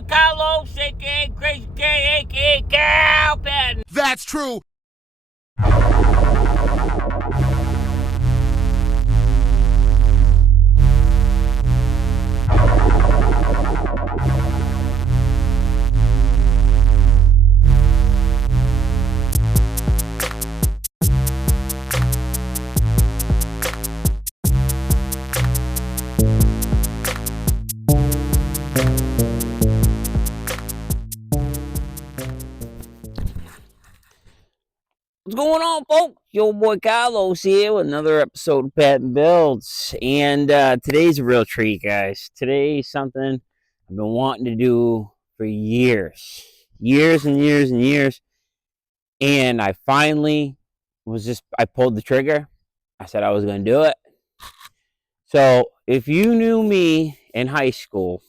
boy Carlos, aka Crazy K, aka Cal Patton. That's true. What's going on, folks? Your boy Carlos here with another episode of Patton Builds. And today's a real treat, guys. Today's something I've been wanting to do for years. Years and years and years. And I finally I pulled the trigger. I said I was going to do it. So if you knew me in high school,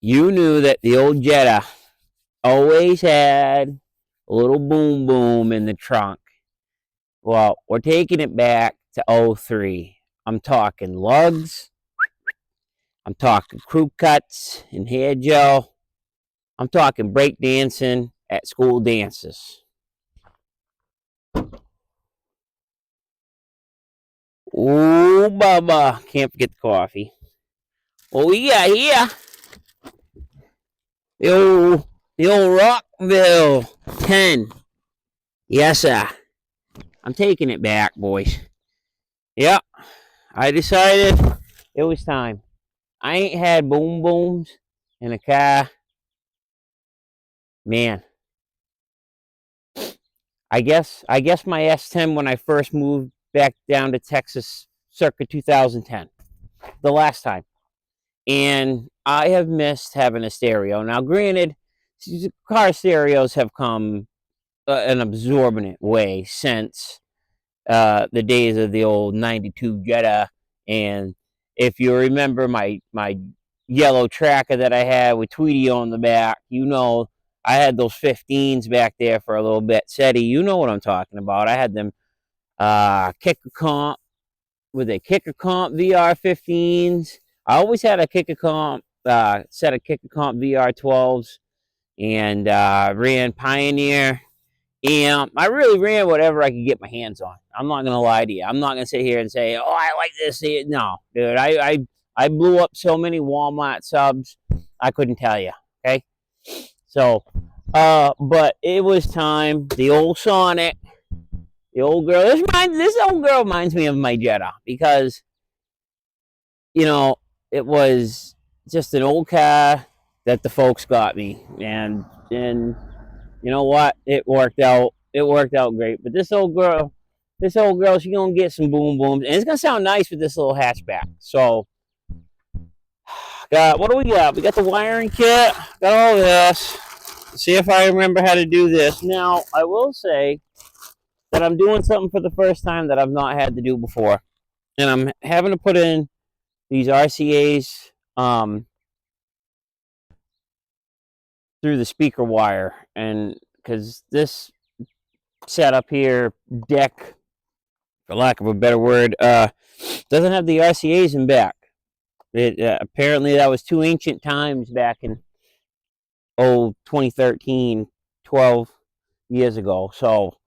you knew that the old Jetta always had a little boom boom in the trunk. Well, we're taking it back to 03. I'm talking lugs. I'm talking crew cuts and hair gel. I'm talking break dancing at school dances. Ooh, Bubba. Can't forget the coffee. What we got here? The old Rockville 10. Yes, sir. I'm taking it back, boys. Yep. I decided it was time. I ain't had boom booms in a car. Man. I guess my S10 when I first moved back down to Texas circa 2010. The last time. And I have missed having a stereo. Now, granted, car stereos have come an absorbent way since the days of the old 92 Jetta. And if you remember my yellow Tracker that I had with Tweety on the back, you know, I had those 15s back there for a little bit. SETI, you know what I'm talking about. I had them Kicker Comp with a Kicker Comp VR 15s. I always had a Kicker Comp set of Kicker Comp VR 12s and ran Pioneer. And I really ran whatever I could get my hands on. I'm not going to lie to you. I'm not going to sit here and say, oh, I like this. No, dude, I blew up so many Walmart subs, I couldn't tell you, okay? So, but it was time. The old Sonic, the old girl. This old girl reminds me of my Jetta because, you know, it was just an old car that the folks got me. And you know what? It worked out. It worked out great. But this old girl, she's gonna get some boom booms, and it's gonna sound nice with this little hatchback. So, what do we got? We got the wiring kit. Got all this. Let's see if I remember how to do this. Now, I will say that I'm doing something for the first time that I've not had to do before, and I'm having to put in these RCAs through the speaker wire, and because this setup here, deck, for lack of a better word, doesn't have the RCAs in back. It apparently that was too ancient times back in 2013, 12 years ago. So,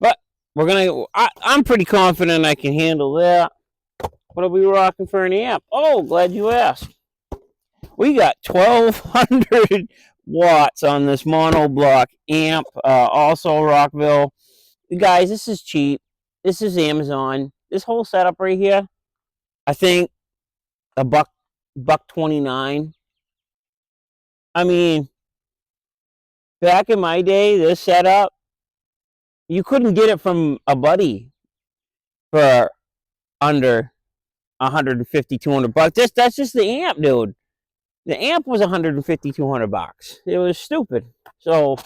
but I'm pretty confident I can handle that. What are we rocking for an amp? Oh, glad you asked. We got 1200 watts on this monoblock amp, also Rockville. Guys, this is cheap. This is Amazon. This whole setup right here, I think a buck 29. I mean, back in my day, this setup, you couldn't get it from a buddy for under 150, 200 bucks. That's just the amp, dude. The amp was 150, 200 bucks. It was stupid. So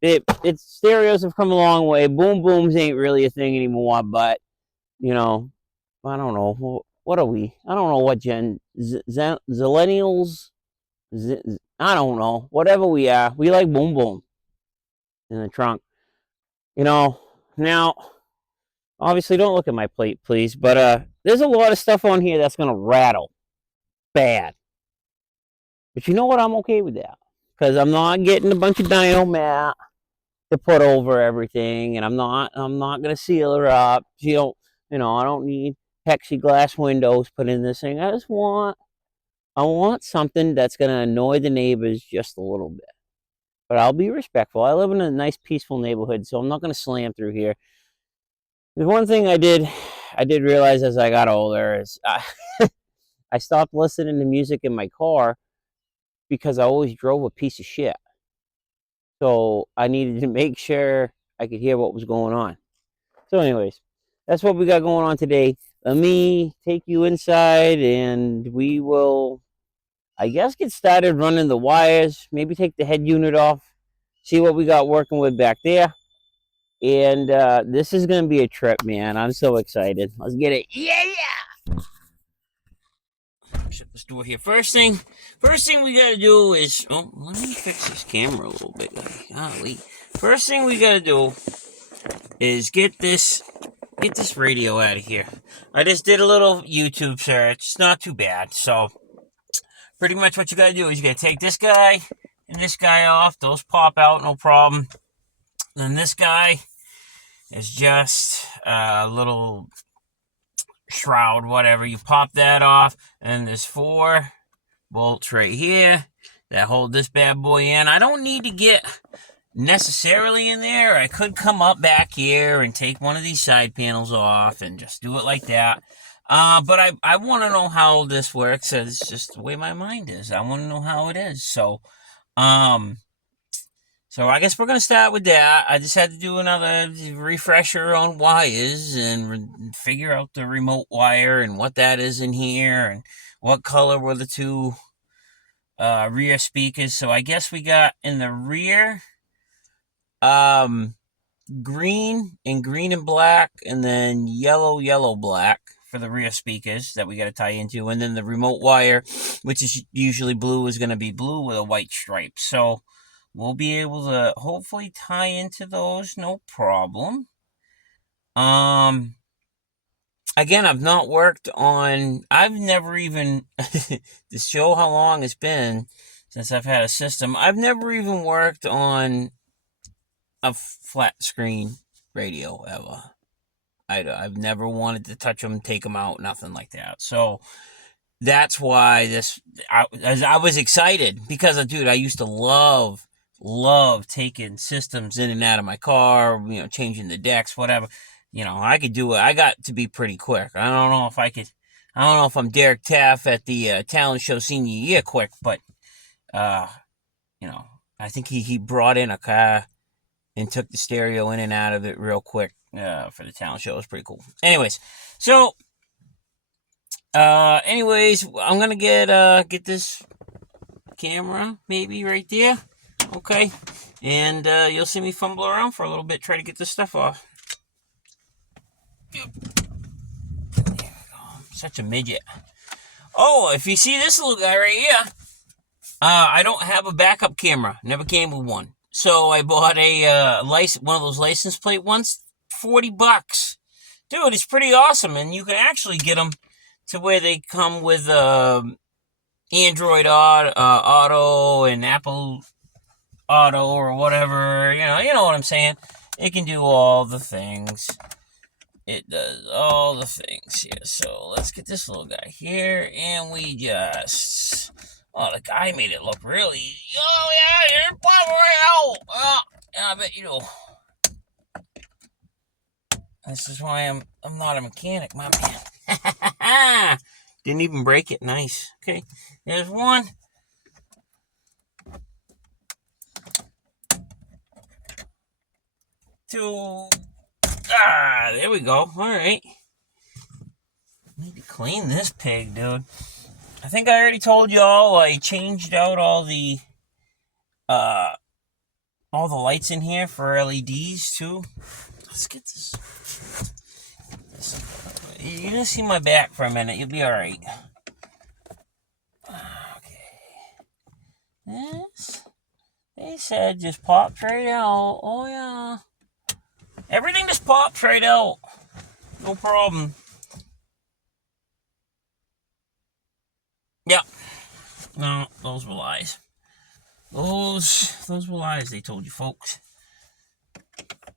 its stereos have come a long way. Boom booms ain't really a thing anymore, but you know, I don't know. What are we? I don't know what gen zillennials. I don't know. Whatever we are, we like boom boom in the trunk. You know, now obviously don't look at my plate, please, but there's a lot of stuff on here that's gonna rattle bad. But you know what? I'm okay with that because I'm not getting a bunch of dyno mat to put over everything, and I'm not gonna seal her up. I don't need plexiglass windows put in this thing. I want something that's gonna annoy the neighbors just a little bit, but I'll be respectful. I live in a nice, peaceful neighborhood, so I'm not gonna slam through here. There's one thing I did realize as I got older is I stopped listening to music in my car because I always drove a piece of shit. So I needed to make sure I could hear what was going on. So, anyways, that's what we got going on today. Let me take you inside and we will, I guess, get started running the wires. Maybe take the head unit off, see what we got working with back there. And this is going to be a trip, man. I'm so excited. Let's get it. Yeah, yeah. Shut this door here. First thing we got to do is, let me fix this camera a little bit. Golly. First thing we got to do is get this radio out of here. I just did a little YouTube search. It's not too bad. So pretty much what you got to do is you got to take this guy and this guy off. Those pop out, no problem. Then this guy is just a little shroud, whatever. You pop that off, and there's 4 bolts right here that hold this bad boy in. I don't need to get necessarily in there. I could come up back here and take one of these side panels off and just do it like that. But I want to know how this works. It's just the way my mind is. I want to know how it is. So I guess we're going to start with that. I just had to do another refresher on wires and figure out the remote wire and what that is in here and what color were the 2 rear speakers. So I guess we got in the rear green and black, and then yellow black for the rear speakers that we got to tie into, and then the remote wire, which is usually blue, is going to be blue with a white stripe. So we'll be able to hopefully tie into those, no problem. Again, I've never even, to show how long it's been since I've had a system, I've never even worked on a flat screen radio ever. I've never wanted to touch them, take them out, nothing like that. So that's why I was excited because, dude, I used to love taking systems in and out of my car, changing the decks, whatever. I could do it. I got to be pretty quick. I don't know if I'm Derek Taff at the talent show senior year quick, but, I think he brought in a car and took the stereo in and out of it real quick for the talent show. It was pretty cool. Anyways, so I'm gonna get this camera maybe right there, okay, and you'll see me fumble around for a little bit, try to get this stuff off. Yep. There we go. Such a midget. Oh, if you see this little guy right here, I don't have a backup camera. Never came with one. So I bought one of those license plate ones, $40. Dude, it's pretty awesome, and you can actually get them to where they come with Android Auto and Apple Auto or whatever. You know what I'm saying. It can do all the things. It does all the things here. So let's get this little guy here, and we just. Oh, the guy made it look really. Oh yeah, you're right out. Oh, yeah, I bet you do. This is why I'm not a mechanic, my man. Didn't even break it. Nice. Okay, there's one. 2. There we go. All right. Need to clean this pig, dude. I think I already told y'all I changed out all the lights in here for LEDs too. Let's get this. You're gonna see my back for a minute. You'll be all right. Okay. This. They said just pops right out. Oh yeah. Everything just pops right out. No problem. Yep. No, those were lies. Those were lies they told you, folks.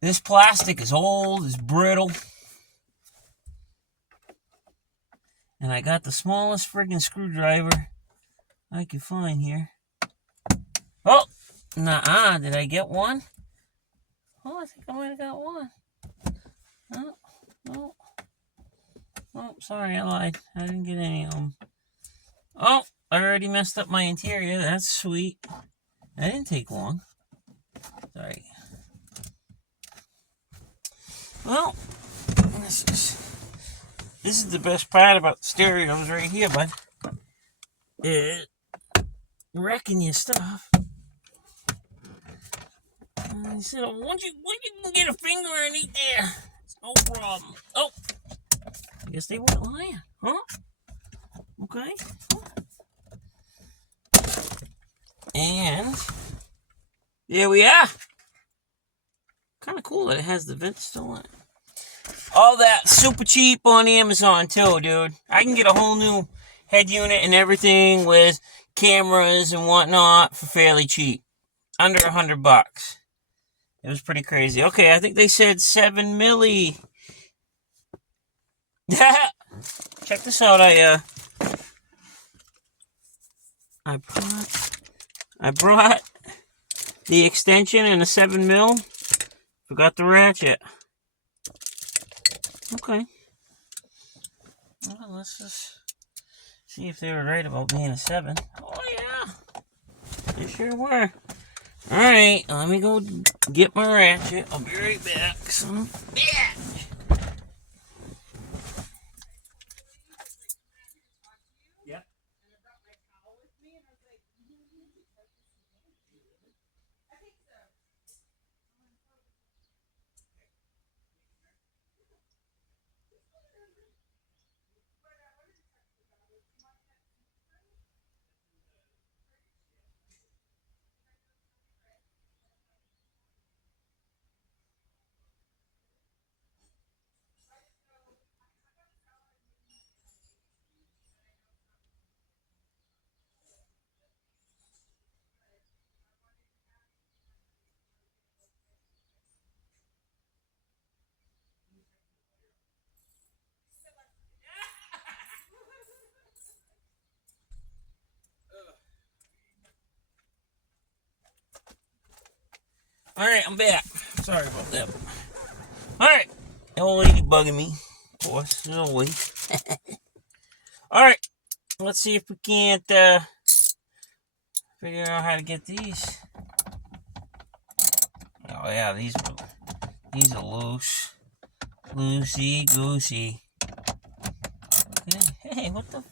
This plastic is old, it's brittle. And I got the smallest friggin' screwdriver I could find here. Oh, nuh-uh, did I get one? Oh, I think I might have got one. Oh, no. Oh, sorry, I lied. I didn't get any of them. Oh, I already messed up my interior. That's sweet. That didn't take long. Sorry. Well, this is the best part about the stereos right here, bud. Wrecking your stuff. And he said, once you can get a finger underneath there, it's no problem. Oh, I guess they weren't lying, huh? Okay. And there we are. Kind of cool that it has the vent still in it. All that super cheap on Amazon too, dude. I can get a whole new head unit and everything with cameras and whatnot for fairly cheap. Under $100. It was pretty crazy. Okay, I think they said 7 milli. Check this out. I brought the extension and a 7 mil. Forgot the ratchet. Okay. Well, let's just see if they were right about being a 7. Oh, yeah. They sure were. Alright, let me go get my ratchet. I'll be right back. Yeah. Yep. Alright, I'm back. Sorry about that. Alright. Old lady bugging me. Of course, as always. Alright. Let's see if we can't figure out how to get these. Oh yeah, these are loose. Loosey goosey. Okay. Hey, what the?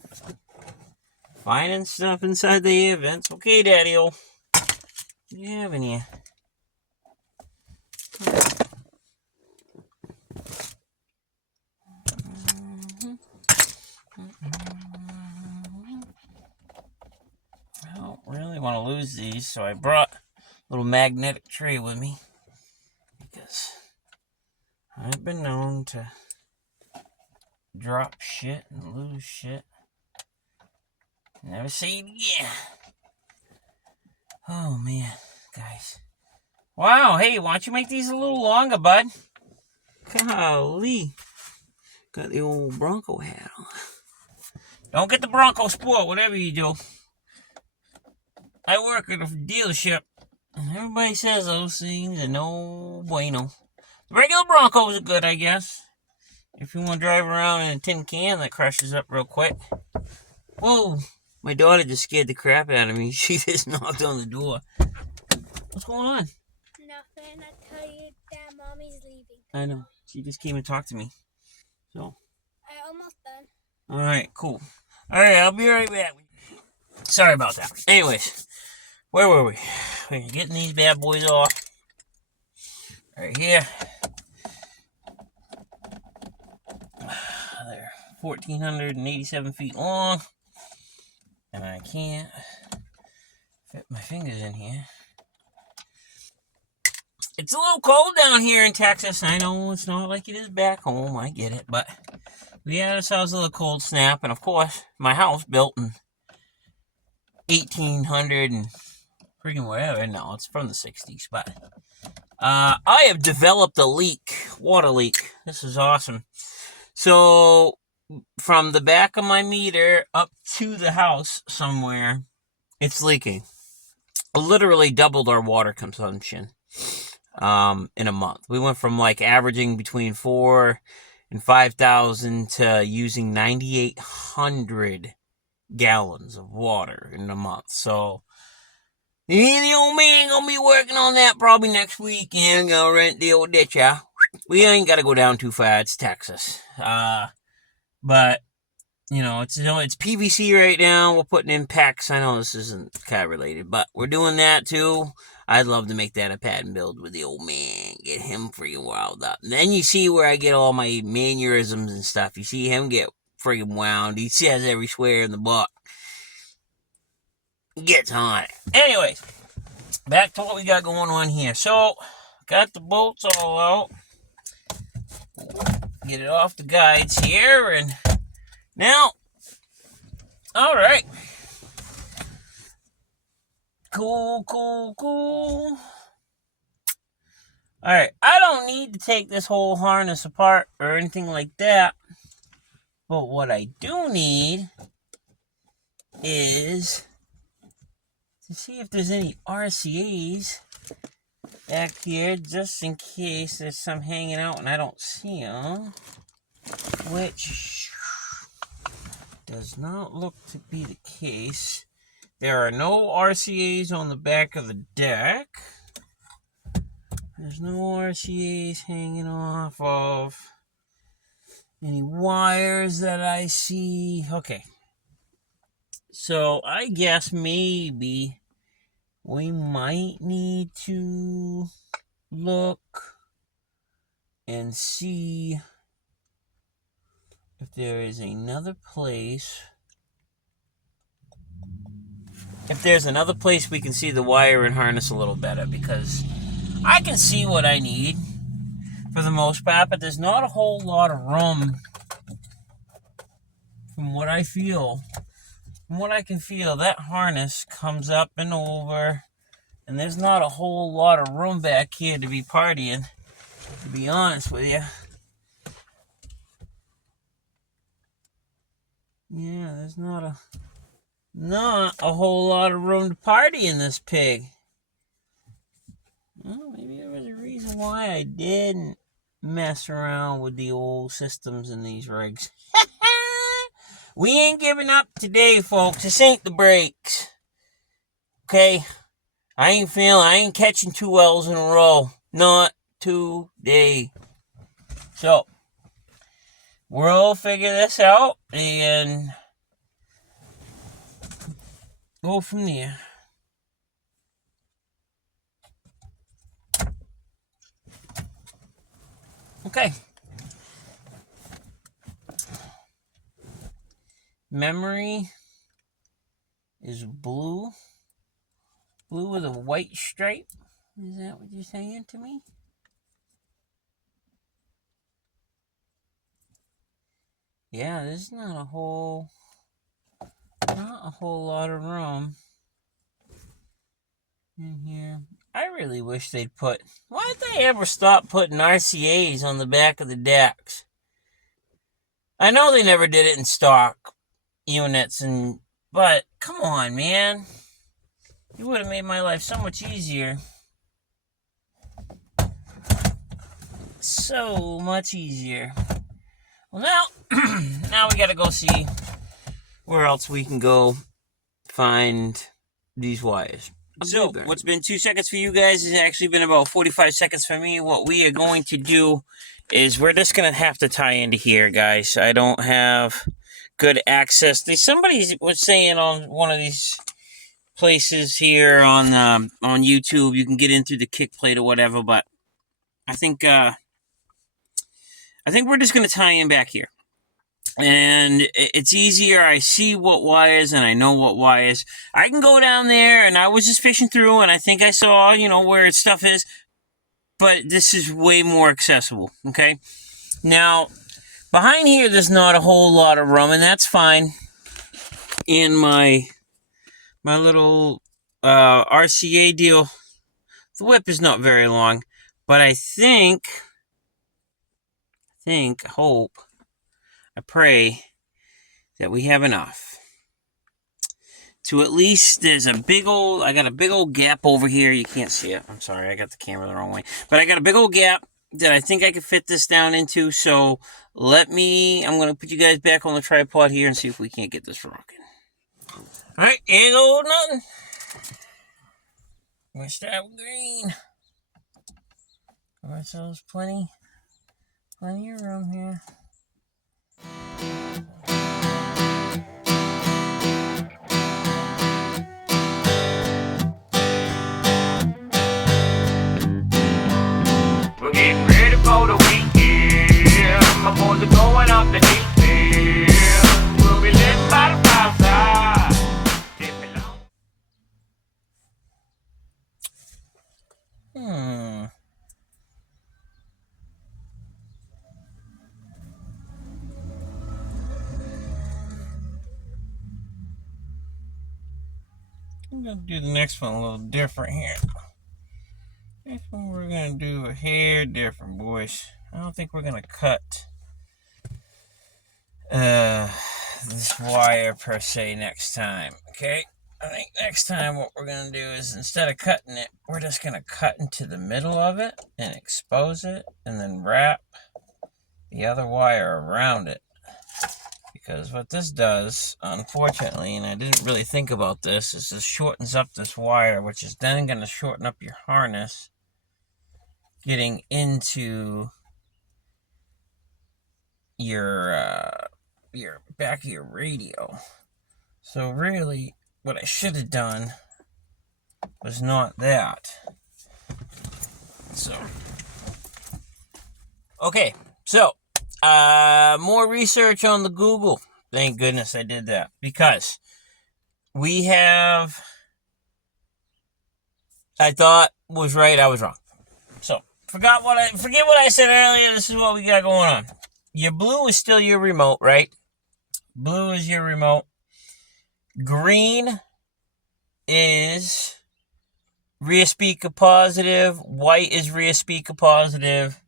Finding stuff inside the air vents. Okay, Daddy-o. What do you have in here? I don't really want to lose these, so I brought a little magnetic tray with me because I've been known to drop shit and lose shit. Never say it again. Oh man, guys. Wow, hey, why don't you make these a little longer, bud? Golly. Got the old Bronco hat on. Don't get the Bronco Sport, whatever you do. I work at a dealership, and everybody says those things are no bueno. The regular Broncos are good, I guess. If you want to drive around in a tin can that crushes up real quick. Whoa, my daughter just scared the crap out of me. She just knocked on the door. What's going on? Nothing. I tell you that Mommy's leaving. I know. She just came and talked to me. So. I almost done. Alright, cool. Alright, I'll be right back. Sorry about that. Anyways, where were we? We're getting these bad boys off. Right here. They're 1,487 feet long. And I can't fit my fingers in here. It's a little cold down here in Texas. I know it's not like it is back home. I get it. But we had ourselves a little cold snap. And of course, my house built in 1800 and freaking whatever. No, it's from the 60s. But I have developed a leak, water leak. This is awesome. So from the back of my meter up to the house somewhere, it's leaking. Literally doubled our water consumption in a month. We went from like averaging between 4 and 5,000 to using 9,800 gallons of water in a month. So me and the old man gonna be working on that probably next week, and gonna rent the old ditch out. We ain't gotta go down too far. It's Texas. But it's PVC right now. We're putting in PEX. I know this isn't cat related, but we're doing that too. I'd love to make that a patent build with the old man. Get him freaking wild up. And then you see where I get all my mannerisms and stuff. You see him get freaking wound. He says every swear in the book. He gets on it. Anyways, back to what we got going on here. So, got the bolts all out. Get it off the guides here, and now, alright. Cool. Alright, I don't need to take this whole harness apart or anything like that. But what I do need is to see if there's any RCAs back here, just in case there's some hanging out and I don't see them. Which does not look to be the case. There are no RCAs on the back of the deck. There's no RCAs hanging off of any wires that I see. Okay. So I guess maybe we might need to look and see if there is another place. If there's another place we can see the wire and harness a little better, because I can see what I need for the most part, but there's not a whole lot of room from what I feel. From what I can feel, that harness comes up and over, and there's not a whole lot of room back here to be partying, to be honest with you. Yeah, there's not a whole lot of room to party in this pig. Well, maybe there was a reason why I didn't mess around with the old systems in these rigs. We ain't giving up today, folks. This ain't the brakes. Okay? I ain't catching 2 L's in a row. Not today. So, we'll figure this out and go from there. Okay. Memory is blue. Blue with a white stripe. Is that what you're saying to me? Yeah, there's not a whole lot of room in here. I really wish they'd put... Why did they ever stop putting RCAs on the back of the decks? I know they never did it in stock units, but come on, man. You would have made my life so much easier. So much easier. Well, now we gotta go see where else we can go find these wires. So, what's been 2 seconds for you guys has actually been about 45 seconds for me. What we are going to do is we're just going to have to tie into here, guys. I don't have good access. Somebody was saying on one of these places here on YouTube, you can get in through the kick plate or whatever, but I think we're just going to tie in back here. And it's easier. I see what wires and I know what wires. I can go down there, and I was just fishing through, and I think I saw, where stuff is. But this is way more accessible, okay? Now, behind here, there's not a whole lot of room, and that's fine. And my my little RCA deal. The whip is not very long, but I hope, I pray that we have enough to at least, I got a big old gap over here. You can't see it. I'm sorry, I got the camera the wrong way. But I got a big old gap that I think I can fit this down into. So I'm going to put you guys back on the tripod here and see if we can't get this rocking. All right, here goes nothing. I'm going to start with green. Give ourselves plenty of room here. We're getting ready for the weekend. My boys are going off the deep end. We'll be living by the fireside. I'm going to do the next one a little different here. Next one we're going to do a hair different, boys. I don't think we're going to cut this wire per se next time, okay? I think next time what we're going to do is, instead of cutting it, we're just going to cut into the middle of it and expose it and then wrap the other wire around it. Because what this does, unfortunately, and I didn't really think about this, is this shortens up this wire, which is then going to shorten up your harness getting into your back of your radio. So really, what I should have done was not that. So, okay, so more research on the Google. Thank goodness I did that, because we have, I thought was right, I was wrong. So forget what I said earlier. This is what we got going on. Your blue is still your remote, right? Blue is your remote. Green is rear speaker positive. White is rear speaker positive.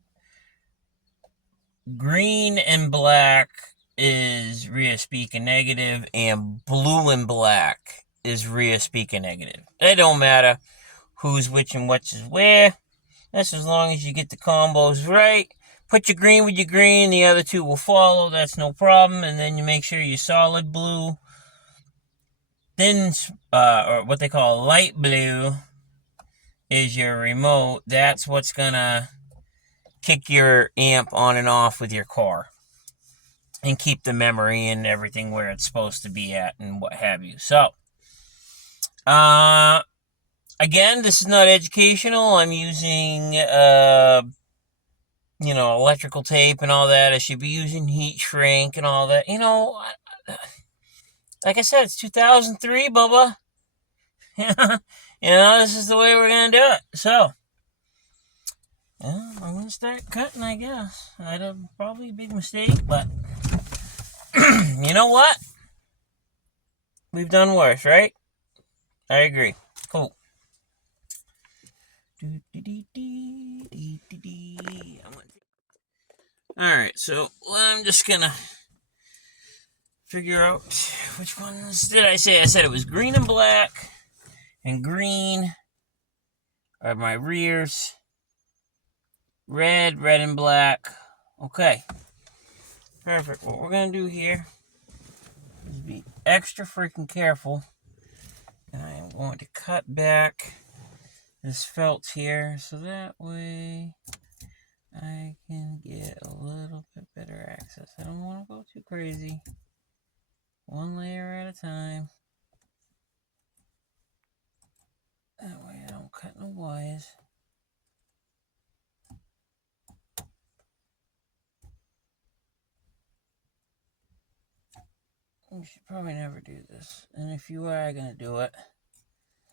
Green and black is rear speaker negative, and blue and black is rear speaker negative. It don't matter who's which and which is where. That's as long as you get the combos right. Put your green with your green, the other two will follow. That's no problem. And then you make sure your solid blue, thin, or what they call light blue, is your remote. That's what's gonna kick your amp on and off with your car and keep the memory and everything where it's supposed to be at and what have you. So, again, this is not educational. I'm using, electrical tape and all that. I should be using heat shrink and all that. Like I said, it's 2003, Bubba. This is the way we're going to do it. So, I'm going to start cutting, I guess. Probably a big mistake, but you know what? We've done worse, right? I agree. Cool. Alright, so I'm just gonna figure out which ones did I say? I said it was green and black, and green are my rears. Red and black. Okay. Perfect. What we're gonna do here is be extra freaking careful. And I am going to cut back this felt here so that way I can get a little bit better access. I don't want to go too crazy. One layer at a time. That way I don't cut no wires. You should probably never do this. And if you are going to do it,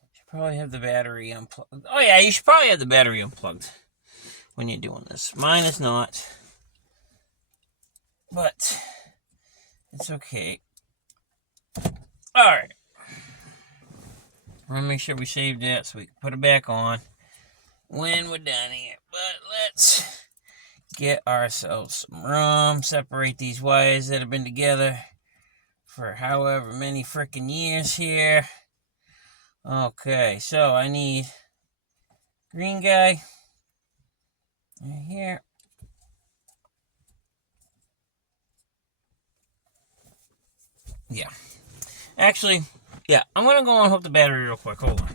you should probably have the battery unplugged. Oh yeah, you should probably have the battery unplugged when you're doing this. Mine is not. But it's okay. Alright. We're gonna make sure we save that so we can put it back on when we're done here. But let's get ourselves some rum, separate these wires that have been together for however many freaking years here. Okay, so I need green guy right here. Yeah. Actually, yeah, I'm gonna go and hook the battery real quick. Hold on.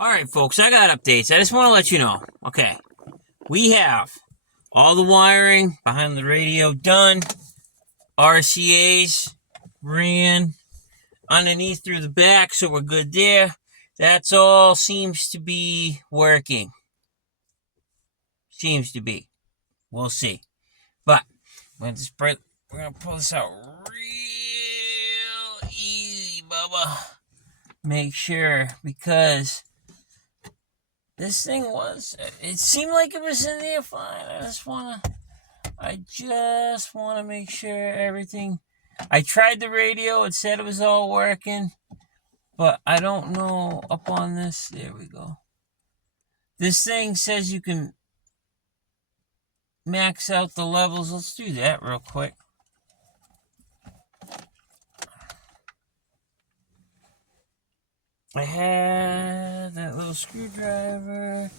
Alright, folks, I got updates. I just want to let you know. Okay. We have all the wiring behind the radio done. RCAs ran underneath through the back, so we're good there. That's all seems to be working. Seems to be. We'll see. But we're gonna pull this out real easy, Bubba. Make sure, because this thing it seemed like it was in there fine. I just wanna make sure everything. I tried the radio, it said it was all working, but I don't know up on this. There we go. This thing says you can max out the levels. Let's do that real quick. I had that little screwdriver.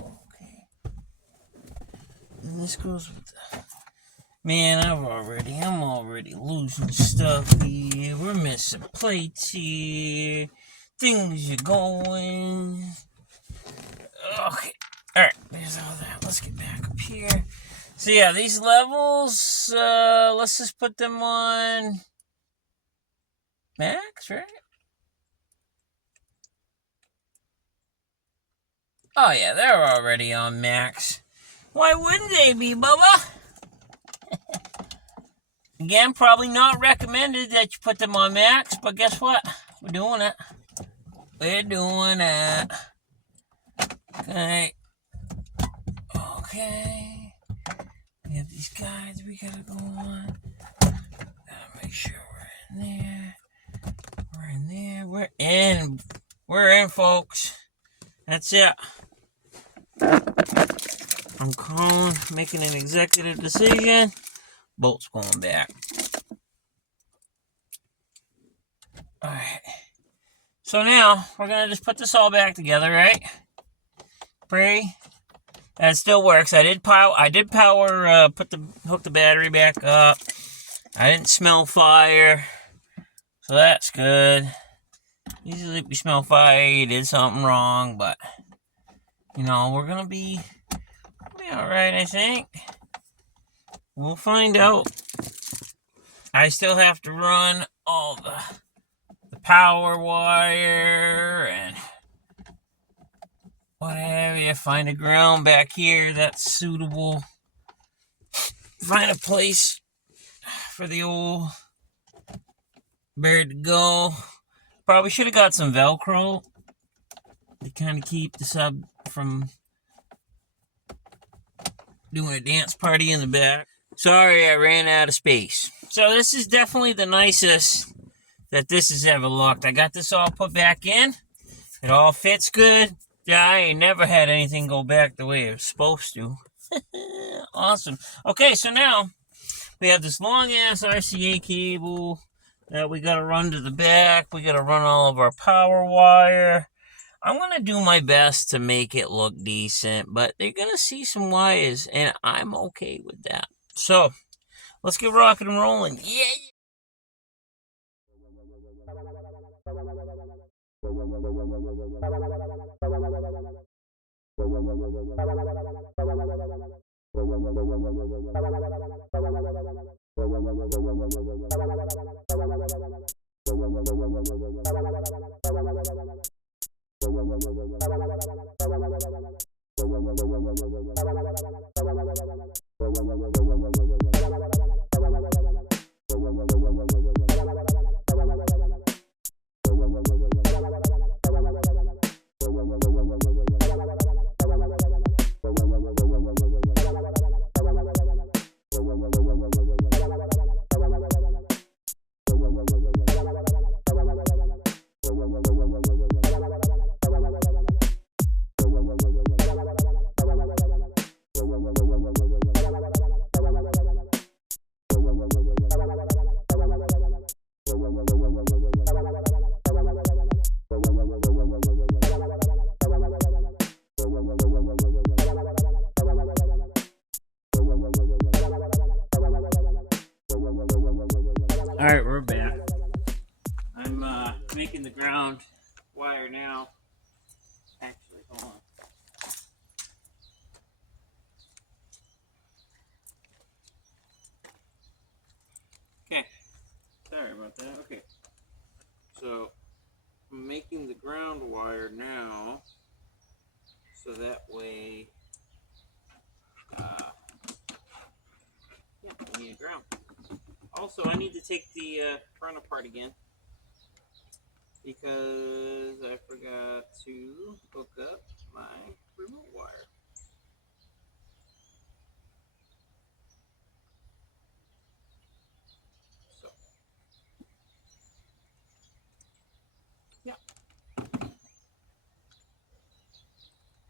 Okay. And this goes with the... Man, I'm already losing stuff here. We're missing plates here. Things are going. Okay. Alright, there's all that. Let's get back up here. So yeah, these levels, let's just put them on max, right? Oh yeah, they're already on max. Why wouldn't they be, Bubba? Again, probably not recommended that you put them on max, but guess what? We're doing it. We're doing it. Okay. Okay. We have these guides we gotta go on. Gotta make sure we're in there. We're in there. We're in. We're in, folks. That's it. I'm calling, making an executive decision. Bolt's going back. Alright. So now, we're gonna just put this all back together, right? Pray. That still works. I did power, hook the battery back up. I didn't smell fire. So that's good. Usually if we smell fire, you did something wrong, but you know, we're gonna be alright, I think. We'll find out. I still have to run all the power wire and whatever. You find a ground back here that's suitable. Find a place for the old bird to go. Probably should have got some Velcro to kind of keep the sub from doing a dance party in the back. Sorry, I ran out of space. So this is definitely the nicest that this has ever looked. I got this all put back in. It all fits good. Yeah, I ain't never had anything go back the way it's supposed to. Awesome. Okay, so now we have this long ass RCA cable that we gotta run to the back. We gotta run all of our power wire. I'm gonna do my best to make it look decent, but they're gonna see some wires, and I'm okay with that. So let's get rocking and rolling. Yeah. Alright, we're back. I'm making the ground wire now. Actually, hold on. Okay. Sorry about that. Okay. So, I'm making the ground wire now. So that way, yeah, I need a ground. Also, I need to take the front apart again because I forgot to hook up my remote wire. So, yeah,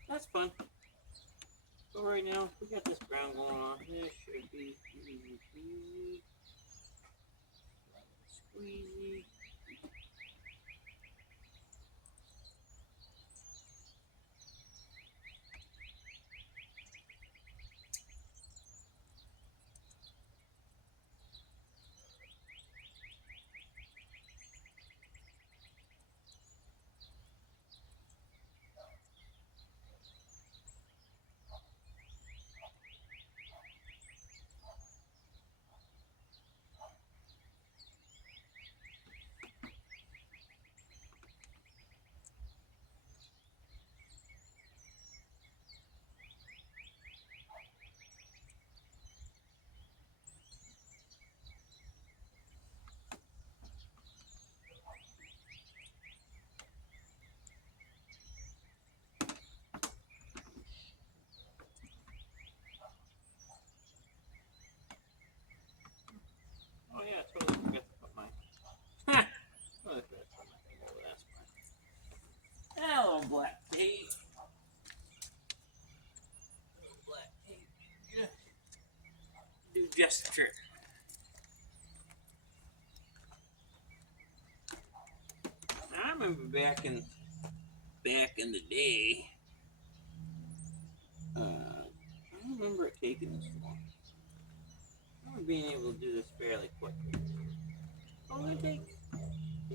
that's fun. So right now, we got this ground going on. This should be easy peasy. Squeezy. Oh yeah, I totally forgot to put my. Totally forgot to put my thing over that spot. Hello, black tape. Little black tape. Yeah. Do just the trick. Now, I remember back in the day. I don't remember it taking this long. I remember being able to do this fairly quickly. But we're gonna take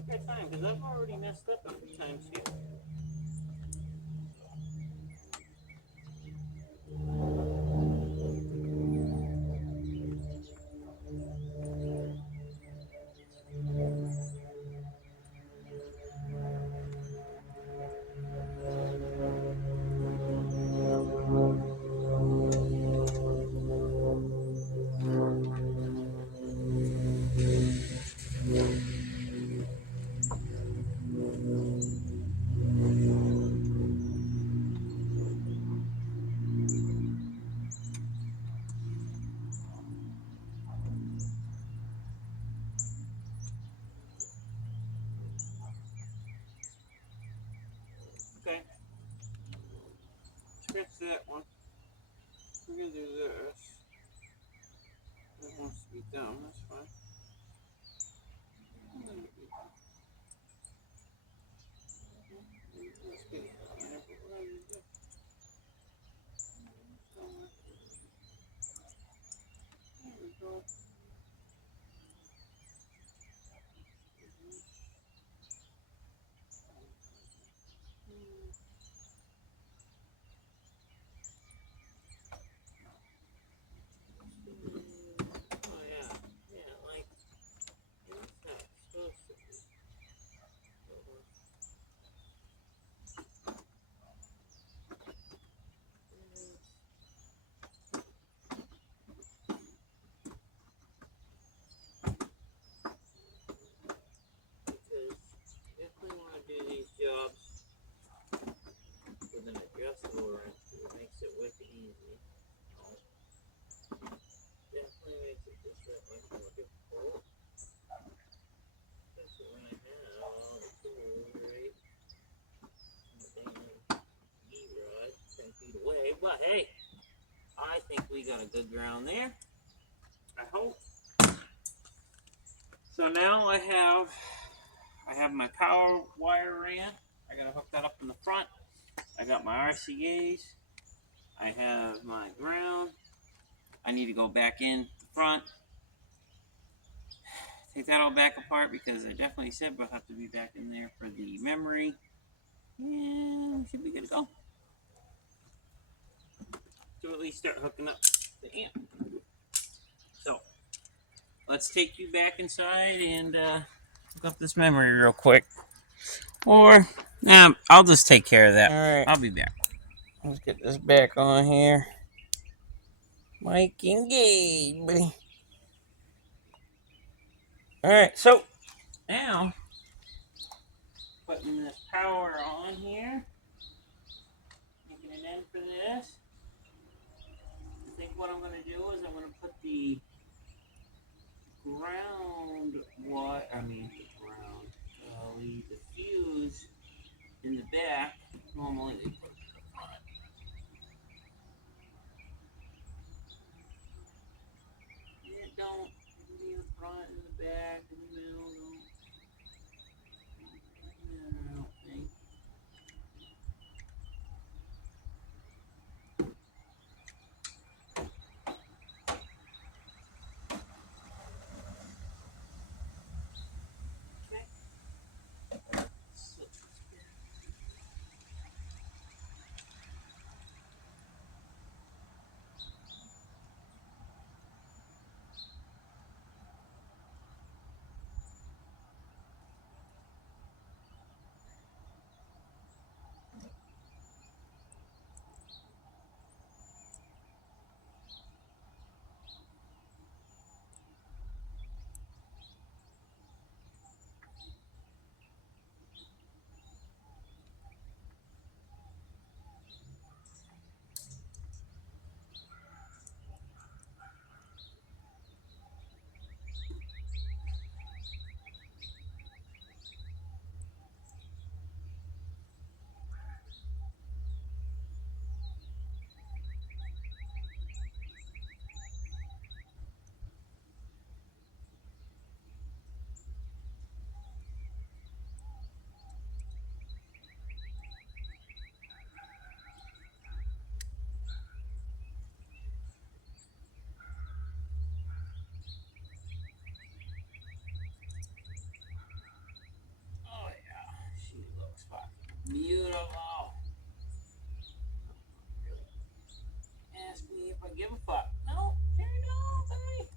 our time because I've already messed up a few times here. Okay. Scratch that one. We're gonna do this. That wants to be down, that's fine. Let's get it down there, but we're gonna do this. There we go. Oh yeah, yeah, like that's how it's supposed to be. Because you definitely want to do these jobs with an adjustable wrench because it makes it wicked easy. Definitely makes it just that much more difficult. Especially when I have all the tools, right? And the damn E-rod 10 feet away. But hey, I think we got a good ground there. I hope. So now I have my power wire ran. I gotta hook that up in the front. I got my RCAs. I have my ground. I need to go back in the front take that all back apart because I definitely said we'll have to be back in there for the memory. And we should be good to go. So at least start hooking up the amp. So let's take you back inside and hook up this memory real quick. Or, I'll just take care of that. Alright. I'll be back. Let's get this back on here. Mike engage, buddy. Alright, so now putting this power on here. Making an end for this. I think what I'm going to do is I'm going to put the the fuse in the back. Normally they put it in the front. Yeah, don't. It can be in the front, in the back, in the middle. No, I don't think. Okay. So, oh yeah, she looks fucking beautiful. Ask me if I give a fuck. No, here we go, baby.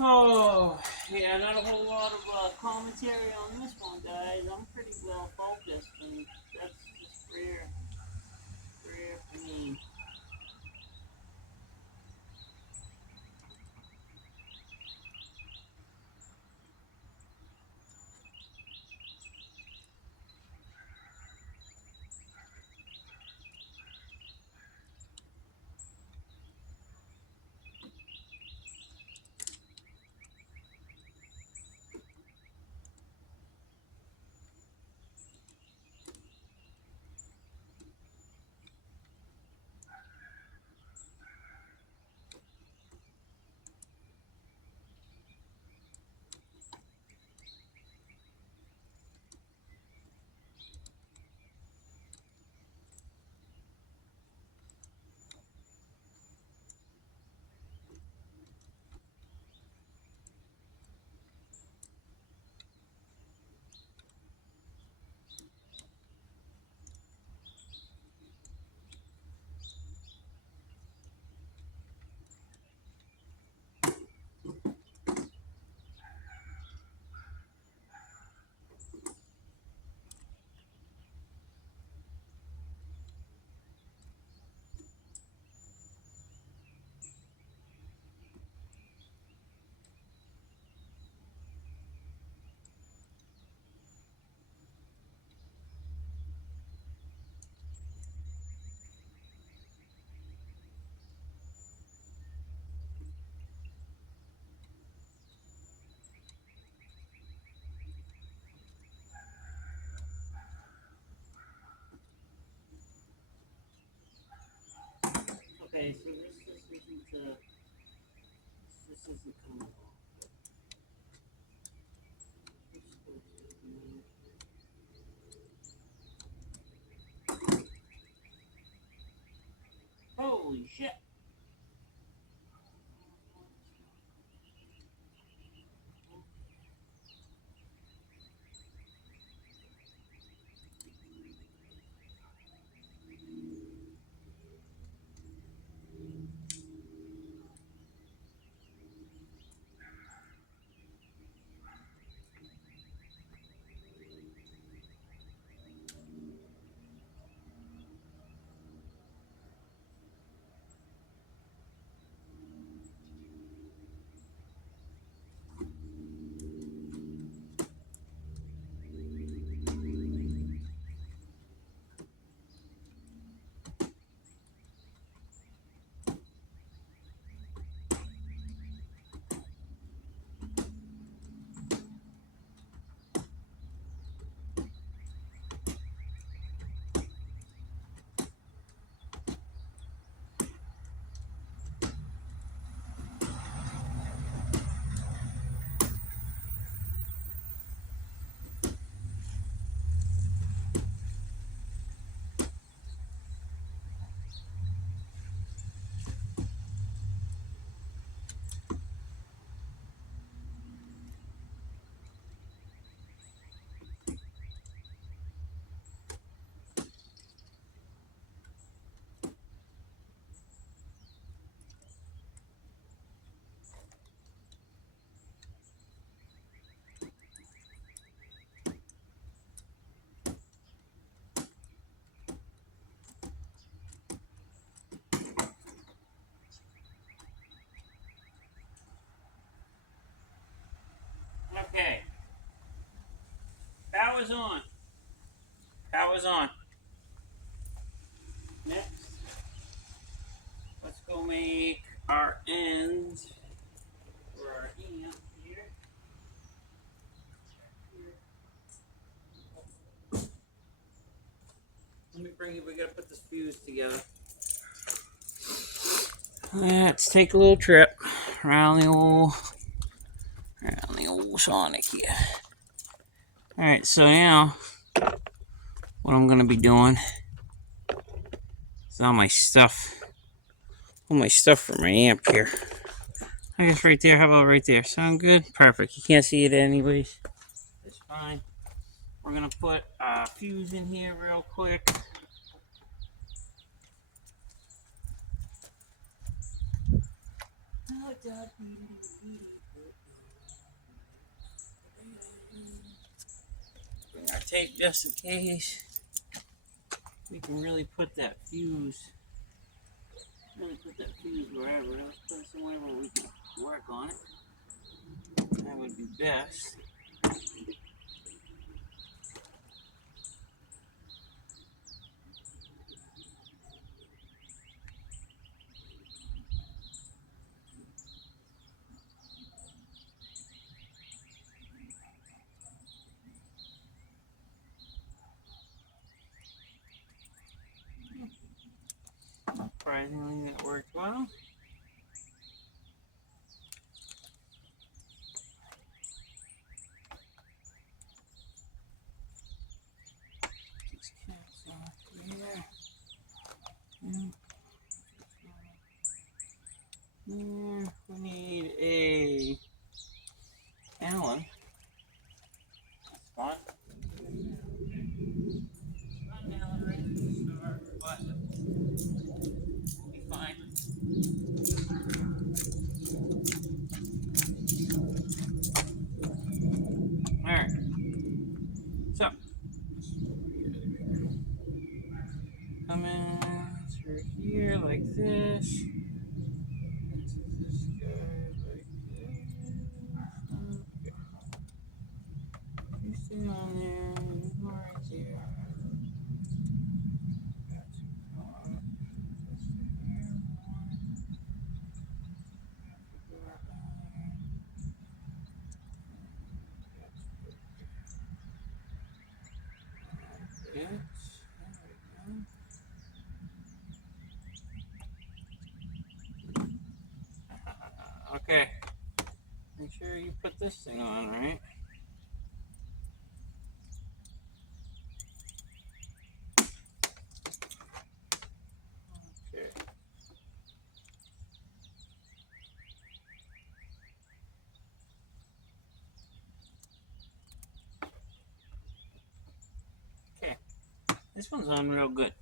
Oh, yeah, not a whole lot of commentary on this one, guys. I'm pretty well focused, and that's just rare for me. Okay, so this isn't coming off. Holy shit! Okay. Power's on. Power's on. Next, let's go make our ends for our amp here. Let me bring it. We gotta put this fuse together. Let's take a little trip around the old Sonic here. All right, so now what I'm gonna be doing is all my stuff for my amp here. I guess right there. How about right there? Sound good? Perfect. You can't see it anyways. It's fine. We're gonna put a fuse in here real quick. Bring our tape just in case. We can really put that fuse. Wherever. Let's put it somewhere where we can work on it. That would be best. Surprisingly, that worked well. These caps off here. Yeah, we need a Allen. That's fine. Not an Allen ready to start, but we'll be fine. Alright. So, come in through here like this. This guy. Okay. Make sure you put this thing on, right? Okay. Okay. This one's on real good.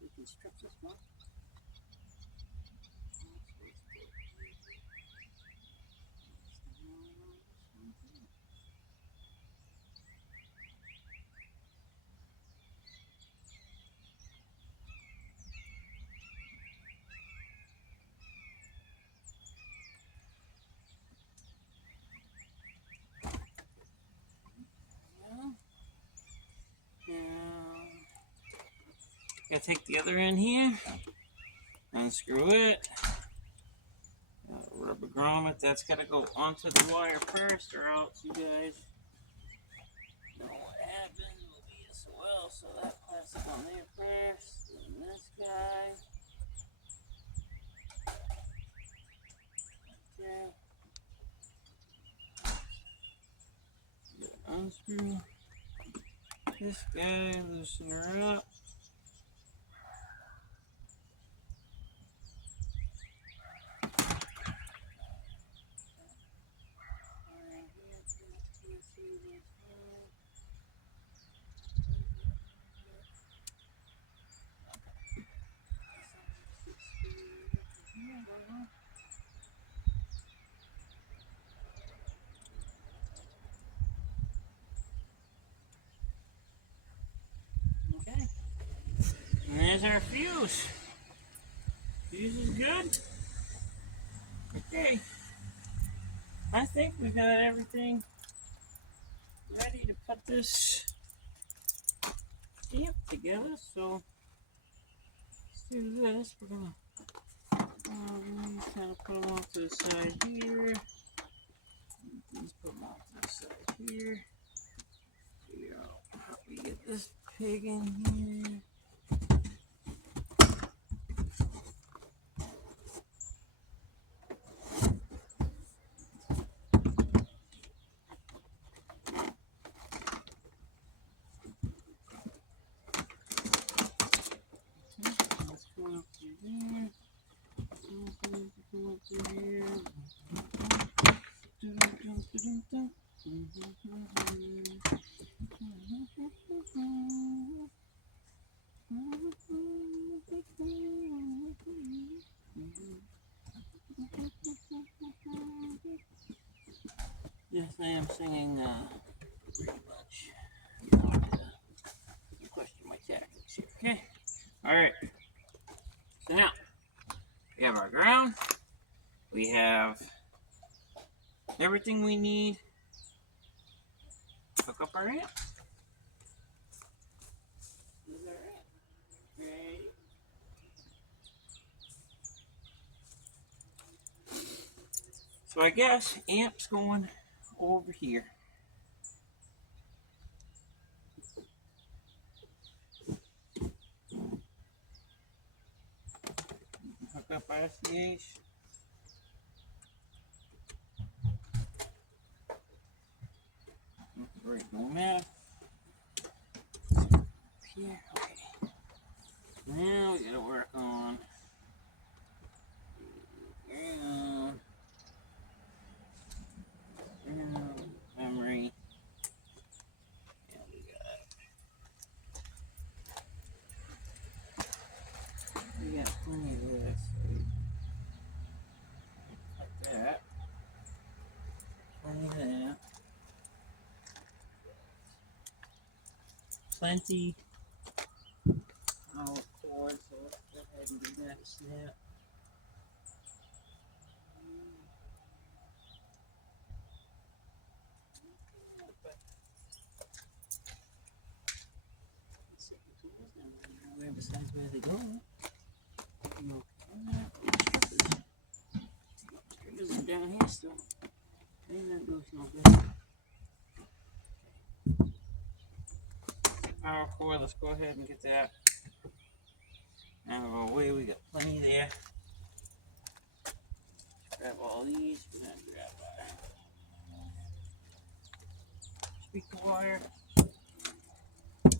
We can strip this one. Gotta take the other end here, unscrew it, rubber grommet. That's gotta go onto the wire first, or else you guys know what happens with ESOL. So that plastic on there first, and this guy. Okay. Unscrew this guy, loosen her up. Okay. And there's our fuse. Fuse is good. Okay. I think we got everything ready to put this amp together. So let's do this. We're gonna kind of put them off to the side here. Let's put them off to the side here. Figure out how we get this pig in here. Let's go up to there. Come up to here. Yes, I am singing pretty much. Question my tactics here. Okay. Alright. So now we have our ground. We have everything we need to hook up our amp. This is our amp. Ready? So I guess amp's going over here. Hook up RCH. Right, no matter. Here, okay. Now we gotta work on memory. Yeah, we got plenty of this. Like that. Plenty of that. Plenty of cord, so let's go ahead and give that a snap. Where besides where they go? Triggers are down here still. Ain't that goes no good. Power cord, let's go ahead and get that out of our way. We got plenty there. Grab all these. We're gonna grab speaker wire.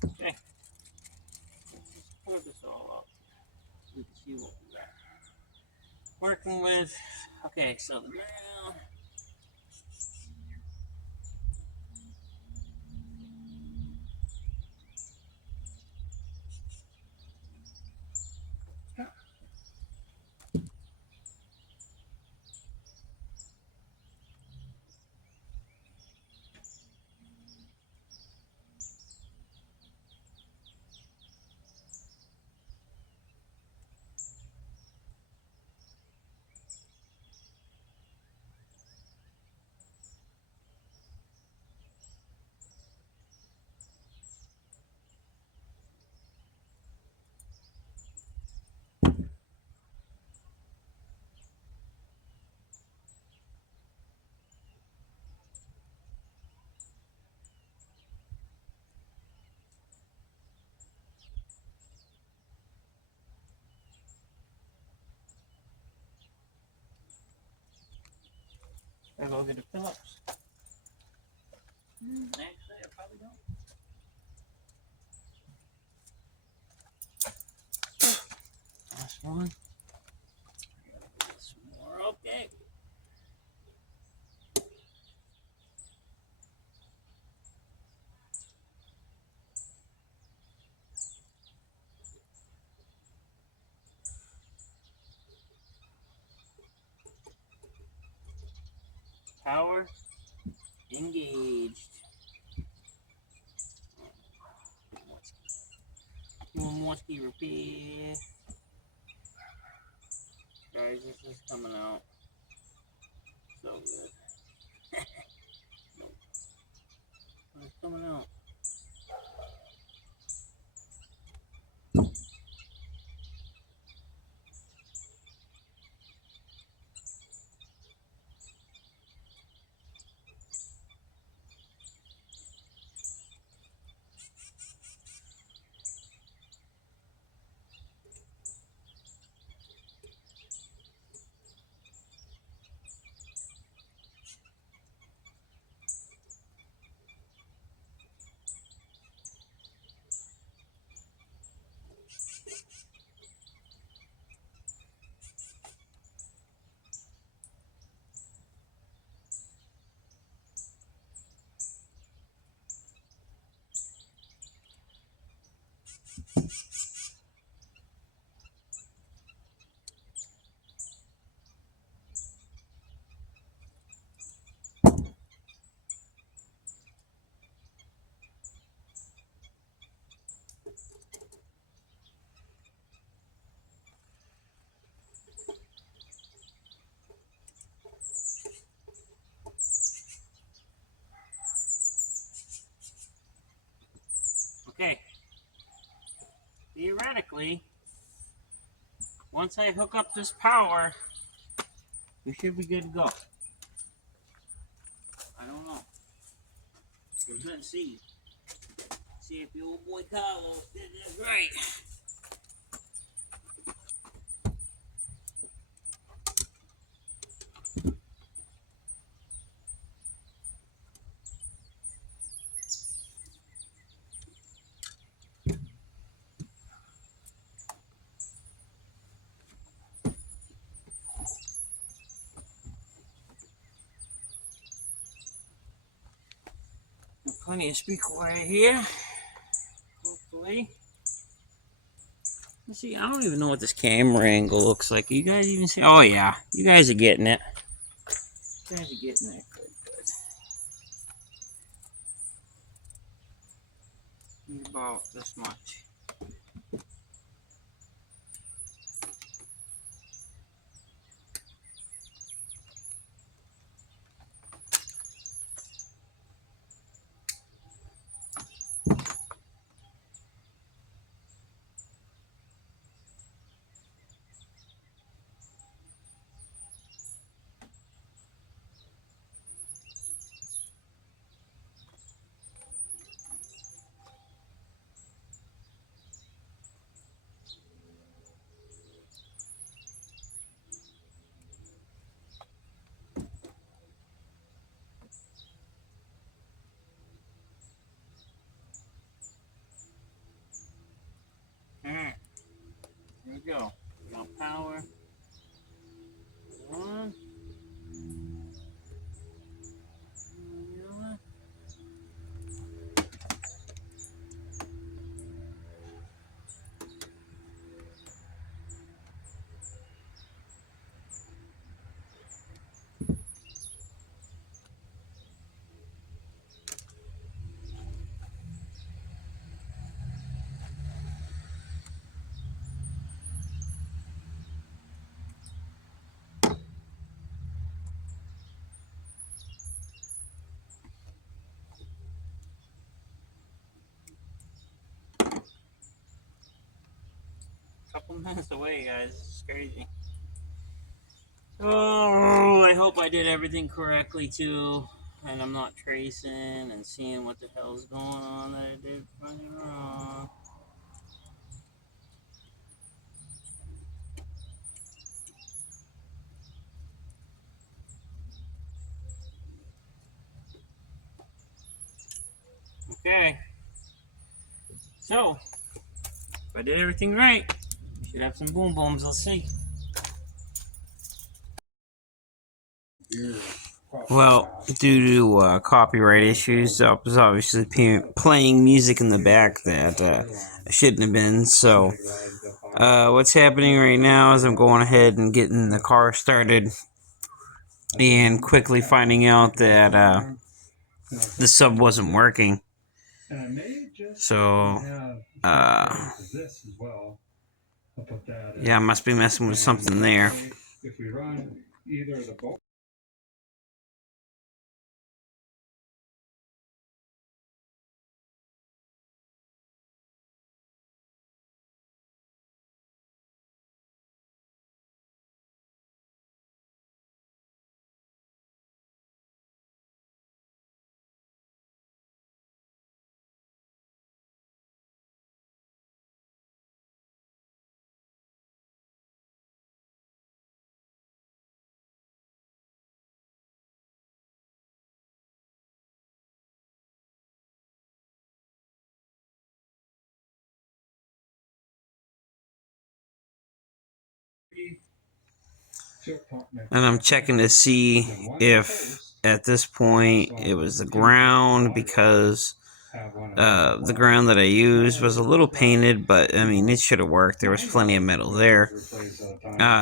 Okay. Let's pour this all up. So we can see what we got. Working with. Okay, so the ground. I'll go get a Phillips. Actually, I probably don't. Last one. Some more. Okay. Power engaged. Morski repair. Guys, this is coming out so good. It's coming out. Okay. Theoretically, once I hook up this power, we should be good to go. I don't know. We're gonna see. See if the old boy Carlos did this right. Plenty of speaker wire here. Hopefully. Let's see, I don't even know what this camera angle looks like. You guys even see? Oh yeah, you guys are getting it. You guys are getting it. Good, good. About this much. we go. Now power on. Couple minutes away, guys. This is crazy. Oh, I hope I did everything correctly too, and I'm not tracing and seeing what the hell's going on that I did fucking wrong. Okay. So, if I did everything right, should have some boom booms. Let's see. Well, due to copyright issues, I was obviously playing music in the back that I shouldn't have been. So, what's happening right now is I'm going ahead and getting the car started and quickly finding out that the sub wasn't working. So, yeah, I must be messing with something there. And I'm checking to see if at this point it was the ground, because the ground that I used was a little painted, but I mean, it should have worked. There was plenty of metal there.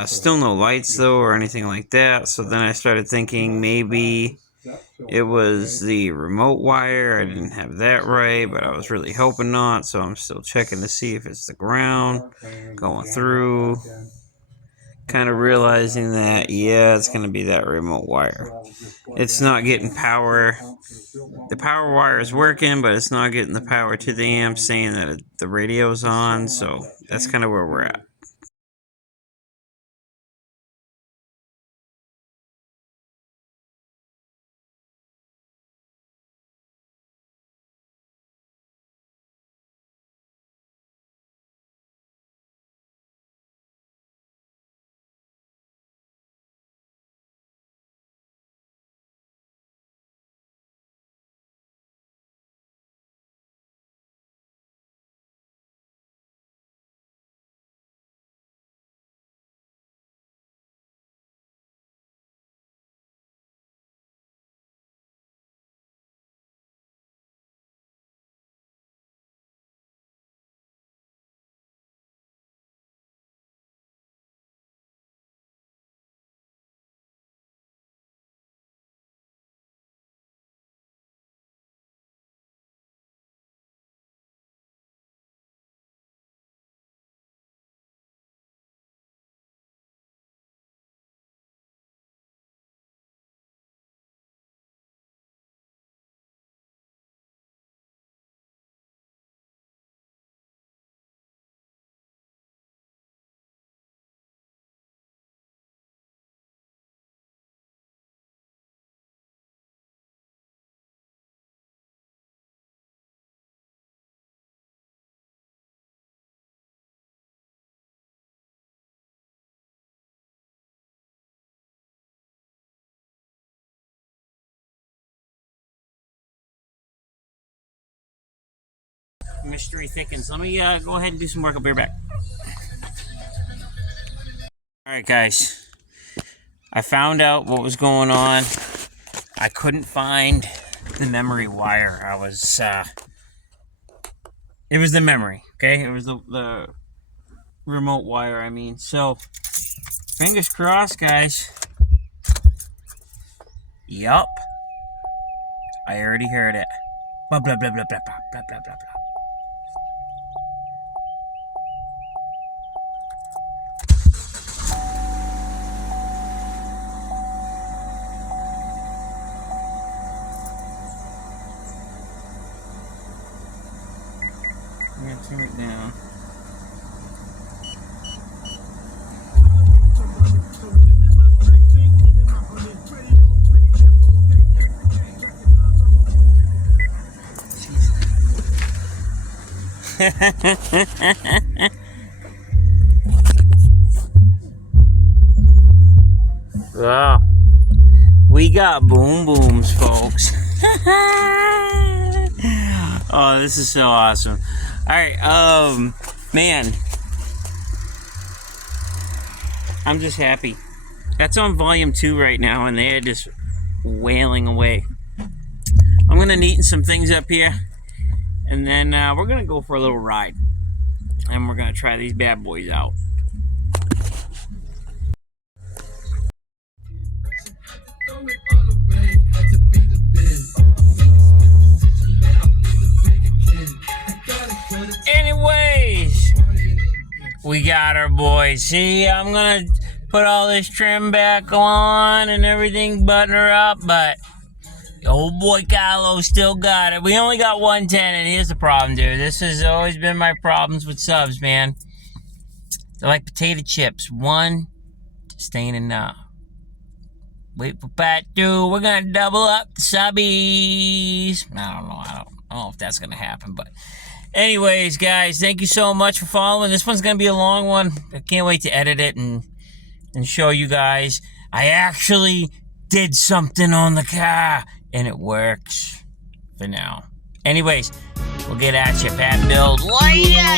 Still no lights though or anything like that. So then I started thinking maybe it was the remote wire. I didn't have that right, but I was really hoping not. So I'm still checking to see if it's the ground going through. Kind of realizing that, yeah, it's going to be that remote wire. It's not getting power. The power wire is working, but it's not getting the power to the amp, saying that the radio's on. So that's kind of where we're at. Mystery thickens. Let me go ahead and do some work. I'll be right back. Alright guys, I found out what was going on. I couldn't find the memory wire. It was the memory, okay? It was the remote wire, I mean. So, fingers crossed, guys. Yup. I already heard it. Blah, blah, blah, blah, blah, blah, blah, blah, blah, blah. I'm gonna turn it down. Wow. We got boom booms, folks. Oh, this is so awesome. Alright, man. I'm just happy. That's on volume 2 right now, and they are just wailing away. I'm gonna neaten some things up here, and then we're gonna go for a little ride. And we're gonna try these bad boys out. Anyways, we got our boys. See, I'm gonna put all this trim back on and everything, button her up, but old boy Carlo still got it. We only got 110, and here's the problem, dude. This has always been my problems with subs, man. They're like potato chips. One, staying enough. Wait for part 2. We're gonna double up the subbies. I don't know if that's gonna happen, but anyways, guys, thank you so much for following. This one's gonna be a long one. I can't wait to edit it and show you guys. I actually did something on the car, and it works for now. Anyways, we'll get at you. Pat Build. Later!